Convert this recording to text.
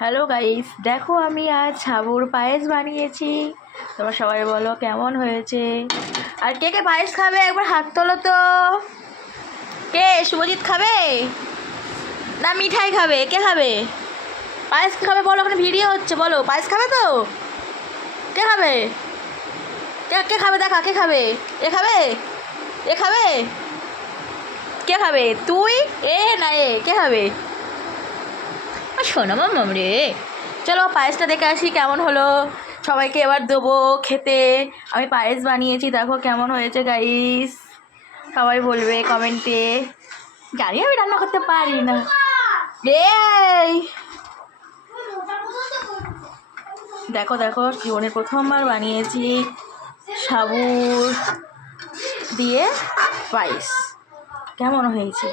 Hello guys, দেখো আমি আজ সাবুর পায়েস বানিয়েছি। তোমরা সবাই বলো কেমন হয়েছে। আর কে কে পায়েস খাবে একবার হাত তোলো তো। কে? শুভজিৎ খাবে না মিঠাই খাবে? কে খাবে? পায়েস খাবে বলো, ওখানে ভিডিও হচ্ছে, বলো পায়েস খাবে তো। কে খাবে? কে কে খাবে? দেখা কে খাবে। এ খাবে? এ খাবে? কে খাবে? তুই? এ না এ কে খাবে? শোনো মাম্মাম রে, চলো পায়েসটা দেখে আসি কেমন হলো। সবাইকে এবার দেবো খেতে। আমি পায়েস বানিয়েছি, দেখো কেমন হয়েছে গাইস। সবাই বলবে কমেন্টে। জানি আমি রান্না করতে পারি না। এই দেখো দেখো, জীবনের প্রথমবার বানিয়েছি সাবুর দিয়ে পায়েস। কেমন হয়েছে?